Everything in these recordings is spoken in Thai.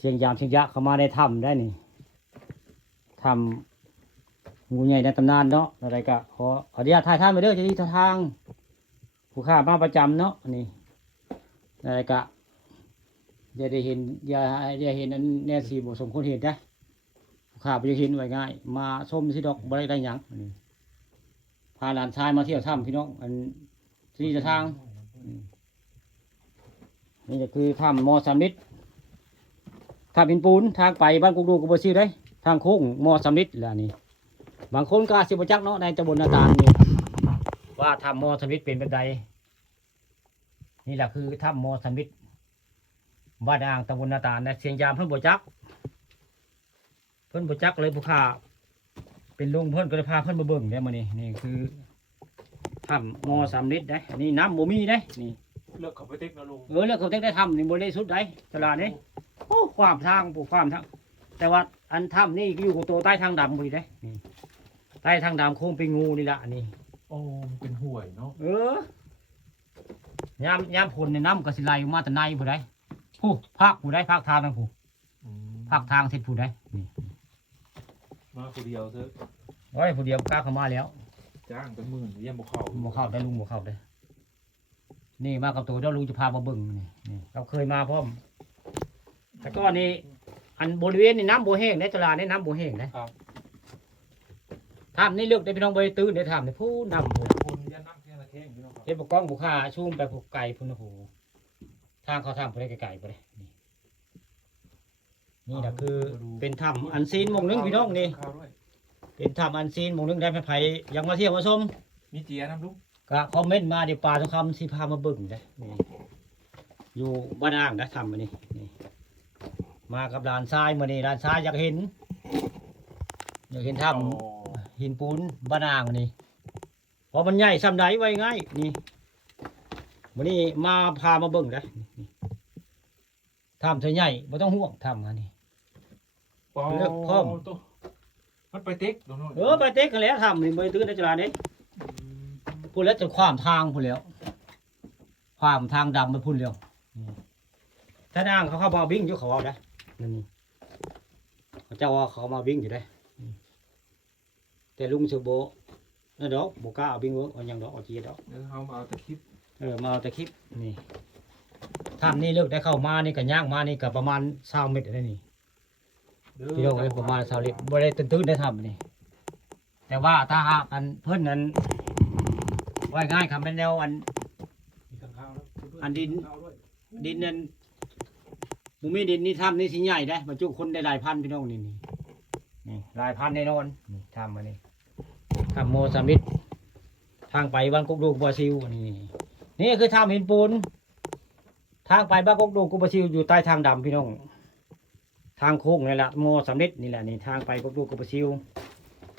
เสียงยามเสียงยะเข้ามาได้ถ้ำได้นี่ถ้ำงูใหญ่ในตำนานเนาะอะไรก็ขออนุญาตถ่ายทำไปเด้อจะที่ทางผู้ข้ามาประจำเนาะนี่อะไรก็อย่าได้เห็นอย่าเห็นอันแน่สีบ่สมควรเห็นนะผู้ข้าไปเห็นไว้ง่ายมาชมสิดอกบ่ได้หยังนี่พาหลานชายมาเที่ยวถ้ำพี่น้องอันที่ทางนี่ก็คือถ้ำมอสามลิตรถ้ำหินปูนทางไปบ้านกุกดูกุบซีได้ทางโค้งมอสามลิตรแล้วนี่บางคนก็สิบจักเนาะในตำบลนาตาลนี่ว่าถ้ำมอสามลิตรเป็นแบบใดนี่แหละคือถ้ำมอสามลิตรบ้านอ่างตำบลนาตาลนะเสียงยามเพิ่นบ่จักเลยผู้ข้าเป็นลุงเพิ่นก็เลยพาเพิ่นมาเบิ่งเนี่ยมื้อนี้นี่คือถ้ำมอสามลิตรได้อันนี้น้ำบ่มีได้นี่เลือกเขาไปเต็กนะลุงเลือกเขาเต็กได้ทำนี่บริสุทธิ์ได้ตลาดนี้โอ้ความทางปลูกความทางแต่ว่าอันถ้ำนี่อยู่กับตัวใต้ทางดำพอดีได้นี่ใต้ทางดำโค้งเป็นงูนี่ละนี่โอ้มันเป็นห่วยเนาะย้ำผลในน้ำก็สิไหลมาแต่ในผู้ใดผู้ภาคผู้ใดภาคทางนั่นผู้ภาคทางเสร็จผู้ใดนี่มาคนเดียวเถอะโอ้ยผู้เดียวกล้าเข้ามาแล้วจ้างเป็นหมื่นเยี่ยมบุกเข้าได้ลุงบุกเข้าได้นี่มากับตัวเจ้าลุงจะพามาเบิ่งนี่เราเคยมาพร้อมแต่ก็นี่อันบริเวณนี่น้ำโบแห้งในตลาดนี่น้ำโบแห้งนะครับถ้ำนี่เลือกได้พี่น้องใบตื้นได้ถ้ำนี่ผู้นำคนยันน้ำแค่ละแข้งพี่น้องเห็นปกกล้องบุค่าชุ่มไปผูกไก่พุ่นโอ้โหทางเขาทำไปได้ไก่ไปเลยนี่แหละคือเป็นถ้ำอันซีนมงนึงพี่น้องนี่เป็นถ้ำอันซีนมงนึงได้ไผ่ยังมาเที่ยวมาชมมีเจียน้ำลุงก็คอมเมนต์มาเดี๋ยวปลาทุกคำสิพามาเบิ่งได้นี่อยู่บ้านอ่างนะทำมานี่มากับลานทรายมานี่ลานทรายอยากเห็นถ้ำหินปูนบ้านอ่างนี่พอมันใหญ่ซ้ำไหนไว้ง่ายนี่วันนี้มาพามาเบิ่งได้ถ้ำเธอใหญ่ไม่ต้องห่วงถ้ำอันนี้เลือกพร้อมมันไปเต็กไปเต็กกันแล้วถ้ำนี่ไม่ตื้นในจรานี้พูดแล้วจะความทางพูดแล้วความทางดำไปพูดแล้วถ้าด่างเขามาวิ่งอยู่เขาเอาได้นี่เขาเจ้าว่าเขามาวิ่งอยู่ได้แต่ลุงเสือโบนั่นดอกโบก้าเอาวิ่งเอาอย่างดอกเอาจีดอกเขามาเอาแต่คลิปมาเอาแต่คลิปนี่ถ้ำนี่เลือกได้เข้ามานี่กับย่างมานี่กับประมาณ20 เมตรได้นี่ที่เราประมาณ20 เมตรบริเวณตื้นได้ทำนี่แต่ว่าถ้าหากอันเพิ่นนั้นว่าง่ายคำเป็นแนวอันดินนั้นมูมีดินนี่ทำนี่สิใหญ่ได้บรรจุคนได้หลายพันพี่น้องนี่หลายพันแน่นอนนี่ทำมานี่ทำโมสามิดทางไปบ้านกุกดูกบัวซิวนี่คือทำหินปูนทางไปบ้านกุกดูกบัวซิวอยู่ใต้ทางดำพี่น้องทางโค้งนี่แหละโมสามิดนี่แหละนี่ทางไปกุกดูกบัวซิว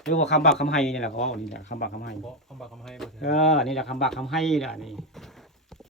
หรือว่าคำบักคำให้นี่แหละนี่แหละคำบักคำให้คำบักคำให้นี่แหละคำบักคำให้แหละนี่